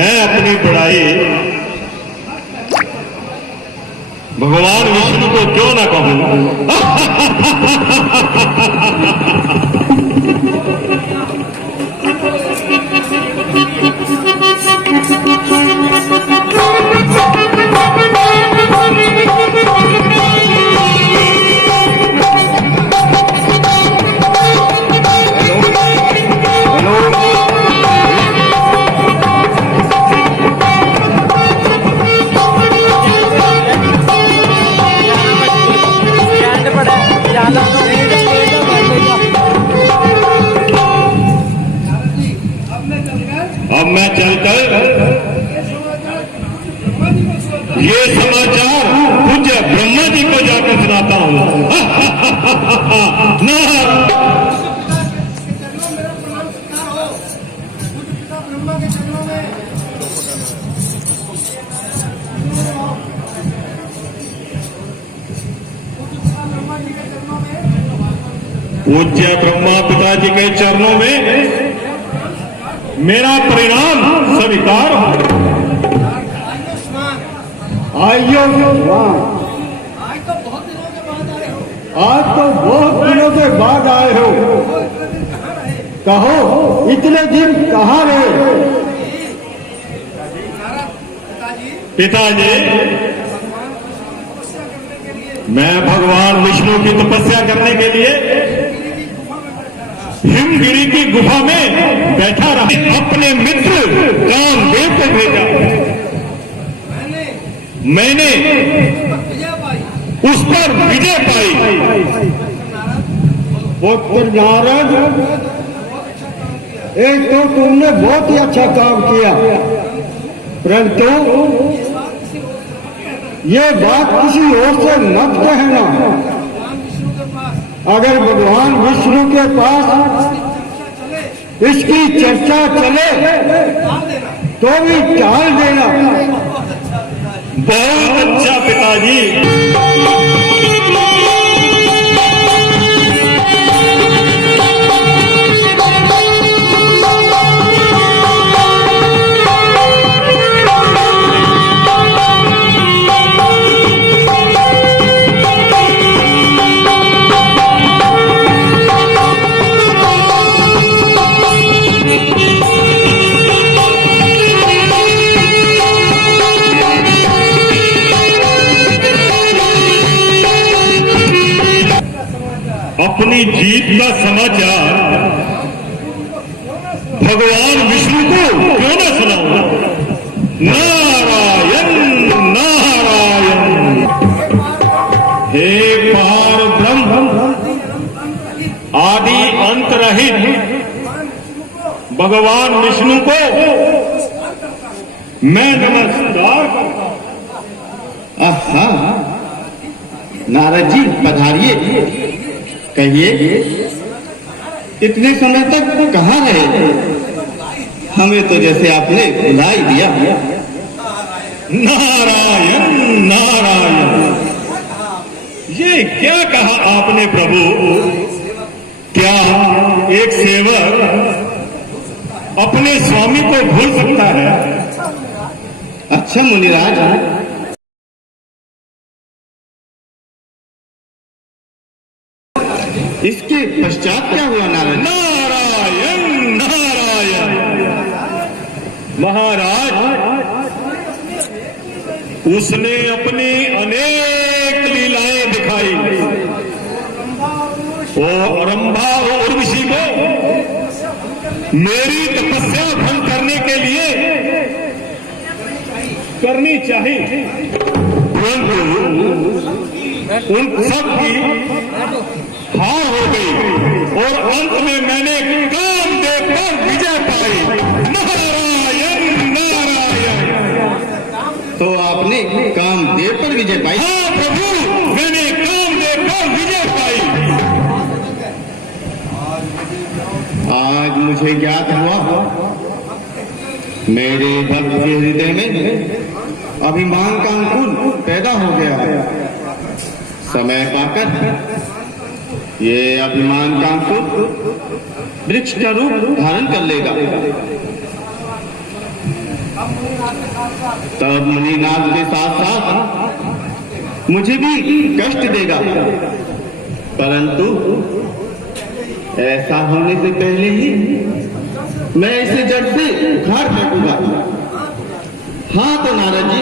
मैं अपनी बड़ाई भगवान विष्णु को क्यों ना कहूं। अब मैं चलकर ये समाचार पूज्य ब्रह्मा जी को जाकर सुनाता हूं। पूज्य ब्रह्मा पिताजी के चरणों में मेरा परिणाम स्वीकार हो। आइयो आज तो बहुत दिनों के बाद आए हो। कहो इतने दिन कहाँ रहे? पिताजी, मैं भगवान विष्णु की तपस्या करने के लिए हिमगिरी की गुफा में बैठा रहा। अपने मित्र कामदेव को भेजा। मैंने उस पर विजय पाई। पुत्र नारद, एक तो तुमने बहुत ही अच्छा काम किया, परंतु ये बात किसी और से मत कहना। अगर भगवान विष्णु के पास इसकी चर्चा चले तो भी टाल देना। बहुत अच्छा पिताजी। अपनी जीत का समाचार भगवान विष्णु को क्यों न सुनाऊं। नारायण नारायण। हे पार ब्रह्म, आदि अंत रहित भगवान विष्णु को मैं नमस्कार करता हूं। आहा, नारद जी पधारिए। कहिए, इतने समय तक कहाँ रहे? हमें तो जैसे आपने भुला ही दिया। नारायण नारायण। ये क्या कहा आपने प्रभु? क्या एक सेवक अपने स्वामी को भूल सकता है? अच्छा मुनिराज, इसके पश्चात क्या हुआ नारद? नारायण नारायण। महाराज, उसने अपनी अनेक लीलाएं दिखाई। वो रंभा और उर्वशी को मेरी तपस्या भंग करने के लिए करनी चाहिए, परंतु उन सब की हार हो गई और अंत में मैंने कामदेव पर विजय पाई। नारायण नारायण। तो आपने कामदेव पर विजय पाई? हाँ प्रभु, मैंने कामदेव पर विजय पाई। आज मुझे ज्ञात हुआ मेरे भक्त के हृदय में अभिमान का अंकुर पैदा हो गया है। समय पाकर ये अभिमान का अंकुर वृक्ष का रूप धारण कर लेगा। तब मुनिनाथ के साथ साथ मुझे भी कष्ट देगा, परंतु ऐसा होने से पहले ही मैं इसे जड़ से उखाड़ फेंकूंगा। हाँ तो नारद जी,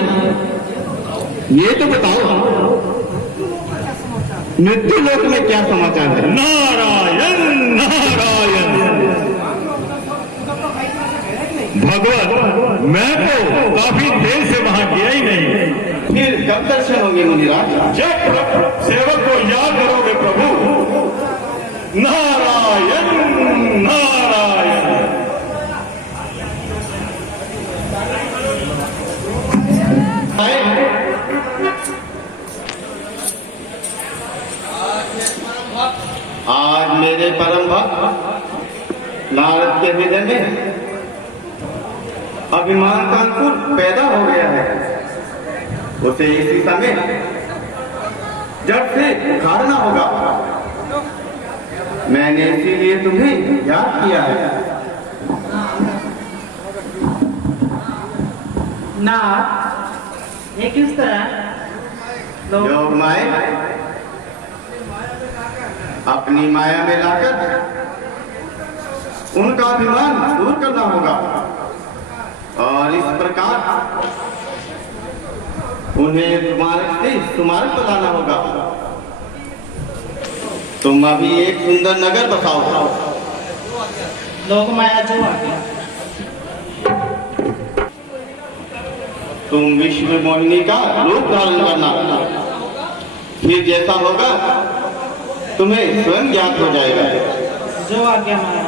ये तो बताओ मृत्यु लोक में क्या समाचार है? नारायण नारायण। भगवत, मैं तो काफी देर से वहां गया ही नहीं। फिर कब दर्शन होंगे मुनिराज? जब सेवक को याद करोगे प्रभु। नारायण नारायण। आज मेरे परम भक्त नारद के हृदय में अभिमान का अंकुर पैदा हो गया है। उसे इसी समय जड़ से उखाड़ना होगा। मैंने इसीलिए तुम्हें याद किया है। ना ये किस तरह योग माया अपनी माया में लाकर उनका अभिमान दूर करना होगा और इस प्रकार उन्हें मार्ग से सुमार्ग बताना होगा। तुम अभी एक सुंदर नगर बसाओ। लोग माया जो आ गया। तुम विश्व मोहिनी का रूप धारण करना, फिर जैसा होगा तुम्हें स्वयं ज्ञात हो जाएगा। जो आ गया महाराज।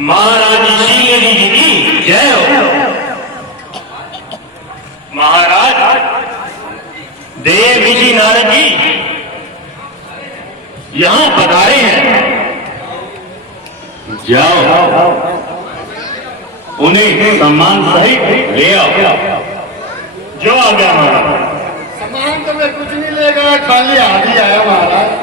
महाराज शीलनी जी की जय हो। महाराज देवी जी नारद जी यहां पधारे हैं। जाओ उन्हें सम्मान सहित ले आओ। जो आ गया महाराज। सामान तो मैं कुछ नहीं ले गया, खाली हाथ ही आया महाराज।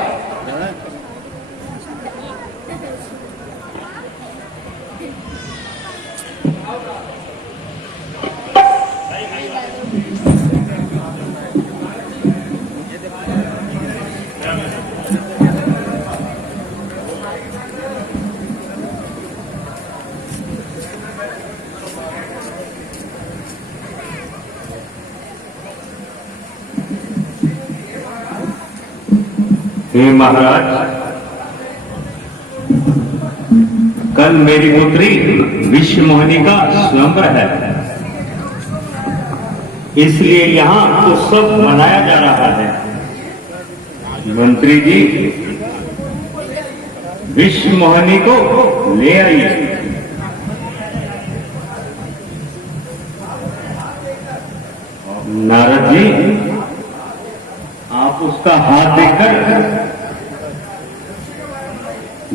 हे महाराज, कल मेरी पुत्री विश्व मोहिनी का स्वयंवर है, इसलिए यहाँ उत्सव मनाया जा रहा है। मंत्री जी विश्व मोहिनी को ले आइए। नारद जी आप उसका हाथ देखकर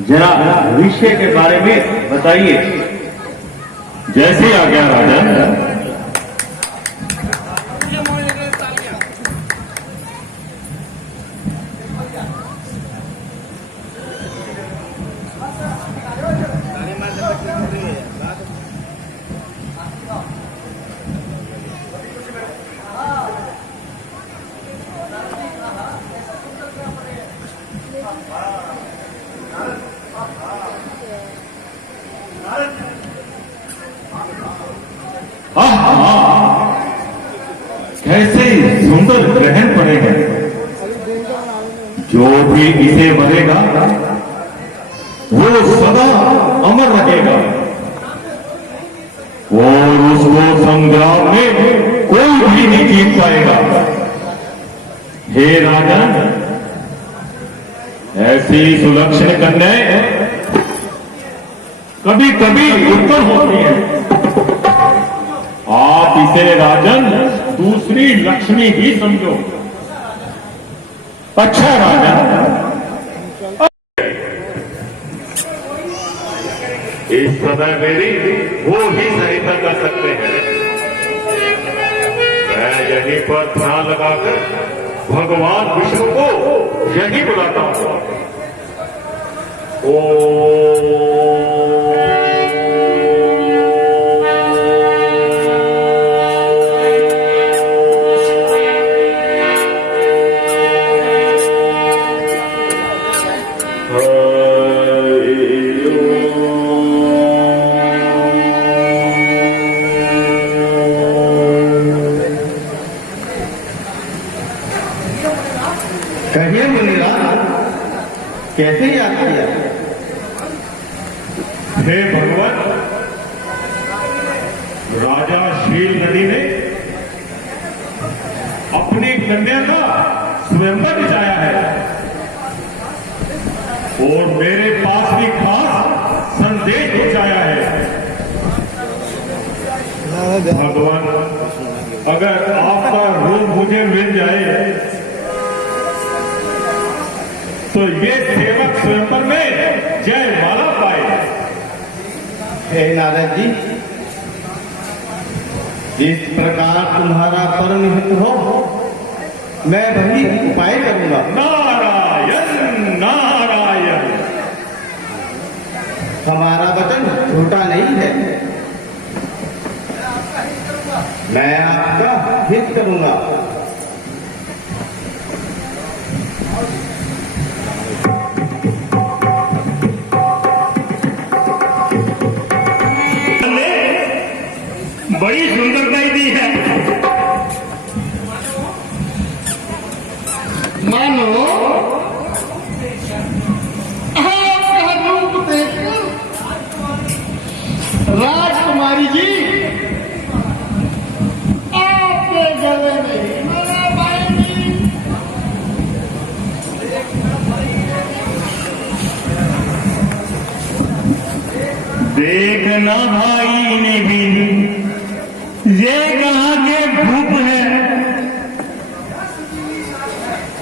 जरा विषय के बारे में बताइए। जैसे आ गया राजन। कैसे सुंदर ग्रहण पड़े हैं। जो भी इसे बनेगा वो सदा अमर रहेगा और उसको संग्राम में कोई भी नहीं जीत पाएगा। हे राजन, ऐसी सुलक्षण कन्याएं कभी कभी उत्पन्न होती है। आप इसे राजन दूसरी लक्ष्मी ही समझो। अच्छा राजन, इस समय मेरी वो ही सहायता कर सकते हैं। मैं यहीं पर ध्यान लगाकर भगवान विष्णु को यहीं बुलाता हूं। कहिए मुनिराज, कैसे याद किया? हे भगवान, राजा शील नदी ने अपनी कन्या का स्वयंवर रचाया है और मेरे पास भी खास संदेश पहुंचाया है। भगवान, अगर आपका रूप मुझे मिल जाए तो ये सेवक स्वयंवर में जय माला पाए। हे नारद जी, जिस प्रकार तुम्हारा परम हित हो, मैं वही उपाय करूंगा। नारायण नारायण। हमारा वचन झूठा नहीं है, मैं आपका हित करूंगा। बड़ी सुंदरता दी है। मानो आपका रूप देखकर राजकुमारी जी आपके गले में माला पाएंगी। देखना भाई ने भी ये कहाँ के भूप है,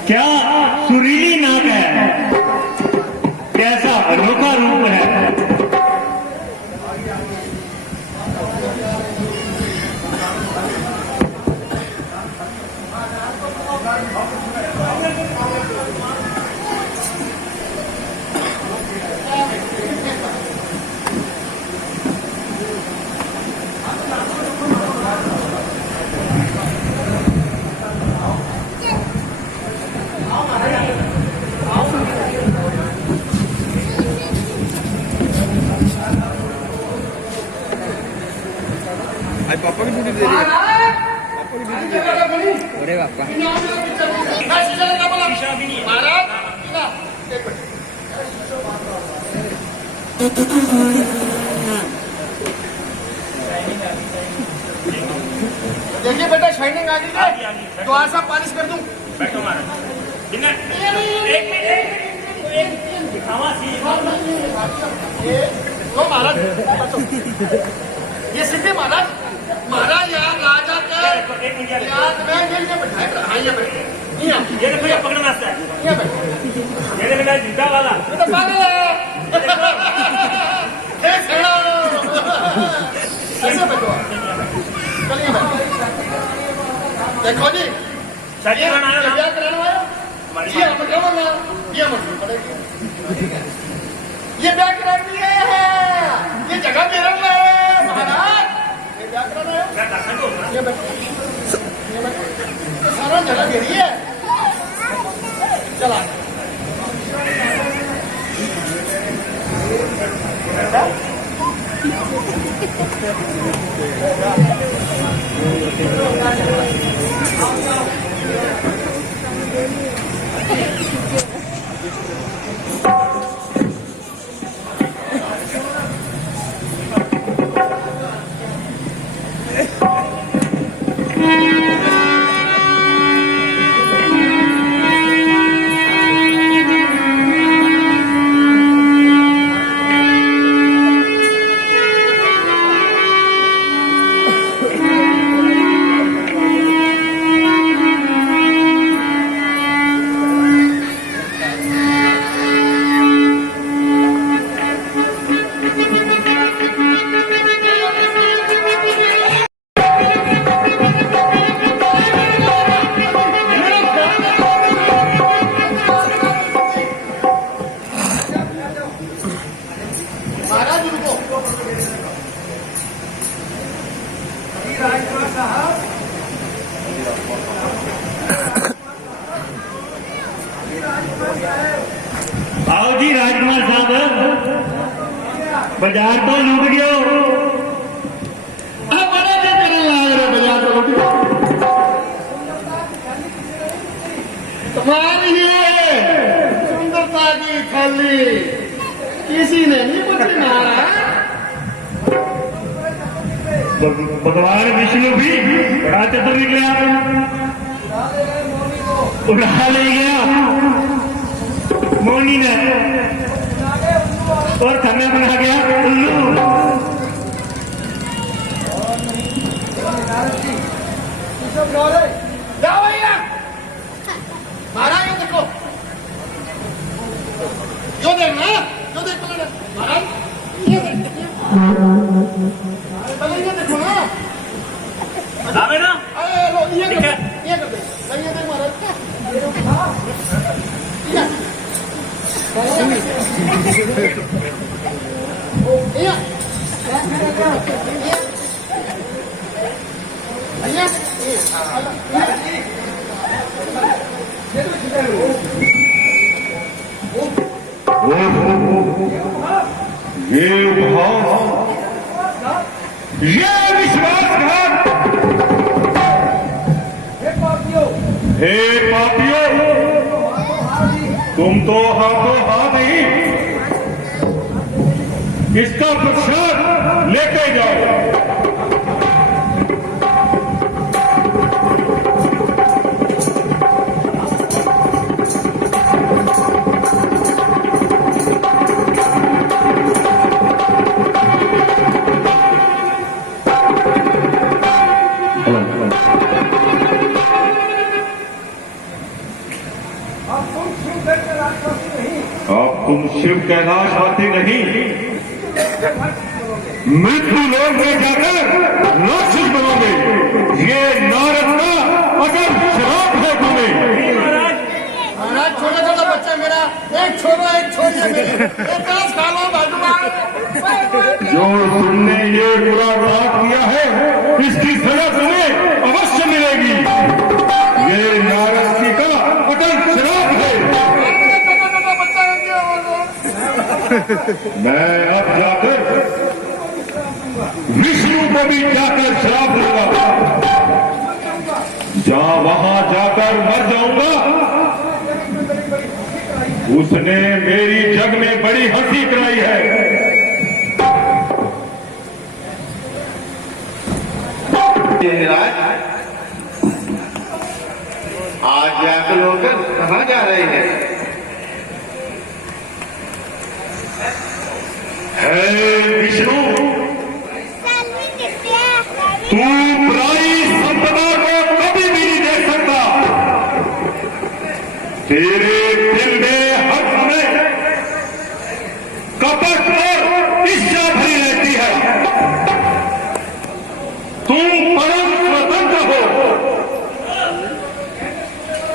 क्या सुरीली नाक है, कैसा अनोखा रूप है। पापा की ड्यूटी दे रही है। अरे पापा देखिए बेटा, शाइनिंग आ गई है तो आज पॉलिश कर दूं। बैठो महाराज, ये सीधे महाराज, महाराज यहाँ राजा के याद में मिलके बैठाए। हाँ ये बैठे, ये देखो, ये पकड़ना है, ये बैठे, ये बेटा जूता वाला, ये तो पागल है। ऐसे बैठो, चलिए बैठो। देखो जी, ये क्या कराना है? ये मछली पड़ेगी, ये ब्याह करा दिए है, ये जगह दे रहा है महाराज। ये सारा जगह दे रही है। चला महाराज रुको। आओ जी राजकुमार साहब, बाजार तो लूट गयो। बड़े दिन करने लग रहे बाजार को लूट गयो। तुम्हारी ये सुंदरता की थाली किसी ने नहीं पूछी मारा। भगवान विष्णु भी बड़ा चतुर निकला, उड़ा ले गया मोनी ने और खाना बना गया उल्लू। जाओ भैया, महाराज ये देखो, जो देखना, जो देखो महाराज, ये देखो ना। आवे ना, अरे लो ये कर दे, ये देख महाराज। ये उपहास, ये विश्वासघात, हे पापियों, तुम तो हाथों हाथ ही इसका प्रतिशोध लेते जाओ। अब तुम शिव कैलाश आते नहीं, मृत्यु लोक में जाकर राक्षस बनोगे। ये नारद का अगर श्राप है तुम्हें। महाराज छोटा छोटा बच्चा मेरा, एक छोरो एक छोरी है मेरी, एक आस खा लो बाजू। जो तुमने ये बुरा पाप किया है, इसकी सजा तुम्हें अवश्य मिलेगी। ये नारद जी का अटल श्राप है। मैं अब जाकर विष्णु को भी जाकर श्राप दूंगा। जहां वहां जाकर मर जाऊंगा, उसने मेरी जग में बड़ी हंसी कराई है। आज व्याकुल होकर कहाँ जा रहे हैं? हे विष्णु, तू पराई संपदा को कभी भी नहीं देख सकता। तेरे दिल में हर समय कपट और ईर्ष्या भरी रहती है। तुम परम स्वतंत्र हो,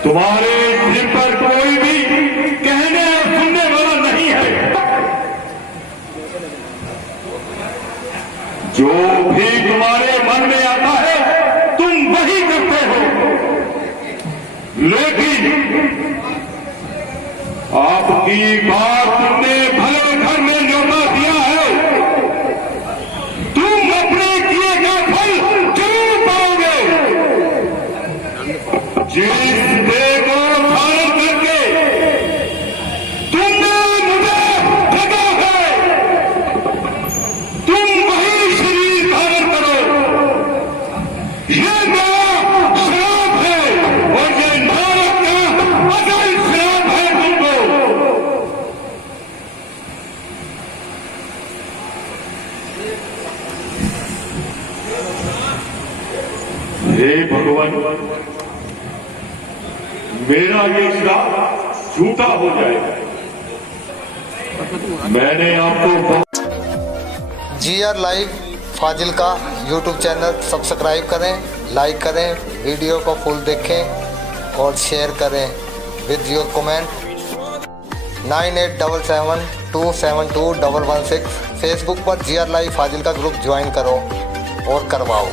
तुम्हारे दिल पर कोई भी कहने और सुनने वाला नहीं है। जो भी तुम्हारे मन में आता है तुम वही करते हो। लेकिन आपकी बात तुमने भले घर में न्योता दिया है, तुम अपने किए का फल जरूर पाओगे। जिस देह को धारण करके तुमने मुझे ठगा है, तुम वही शरीर धारण करो। ये मेरा श्राप है और ये नारद का असल श्राप है तुमको। हे भगवान, मेरा ये श्राप झूठा हो जाएगा। मैंने आपको GR live Fazilka YouTube channel subscribe करें, लाइक करें, वीडियो को फुल देखें और शेयर करें विद योर कमेंट। 9877 272 116 फेसबुक पर GR लाइव फाजिल का ग्रुप ज्वाइन करो और करवाओ।